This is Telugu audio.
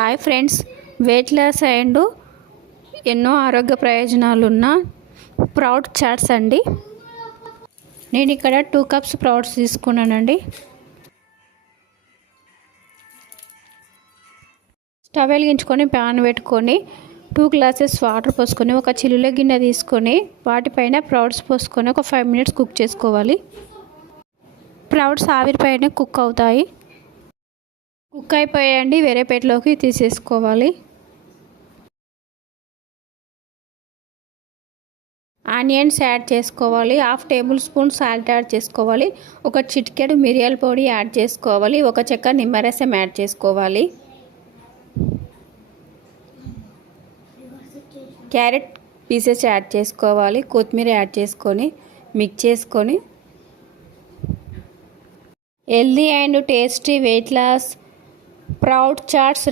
Hi friends, weight loss and ఎన్నో ఆరోగ్య ప్రయోజనాలు ఉన్న స్ప్రౌట్ చాట్స్ అండి. నేను ఇక్కడ 2 కప్స్ స్ప్రౌట్స్ తీసుకున్నానండి. స్టవ్ వెలిగించుకొని ప్యాన్ పెట్టుకొని 2 గ్లాసెస్ వాటర్ పోసుకొని ఒక చిల్లుల గిన్నె తీసుకొని వాటిపైన స్ప్రౌట్స్ పోసుకొని ఒక 5 మినిట్స్ కుక్ చేసుకోవాలి. స్ప్రౌట్స్ ఆవిరిపైన కుక్ అవుతాయి. కుక్ అయిపోయాయండి, వేరే ప్లేట్లోకి తీసేసుకోవాలి. ఆనియన్స్ యాడ్ చేసుకోవాలి. 1/2 టేబుల్ స్పూన్ సాల్ట్ యాడ్ చేసుకోవాలి. ఒక చిటికెడు మిరియాల పొడి యాడ్ చేసుకోవాలి. ఒక చెక్క నిమ్మరసం యాడ్ చేసుకోవాలి. క్యారెట్ పీసెస్ యాడ్ చేసుకోవాలి. కొత్తిమీర యాడ్ చేసుకొని మిక్స్ చేసుకొని healthy and tasty weight loss sprout charts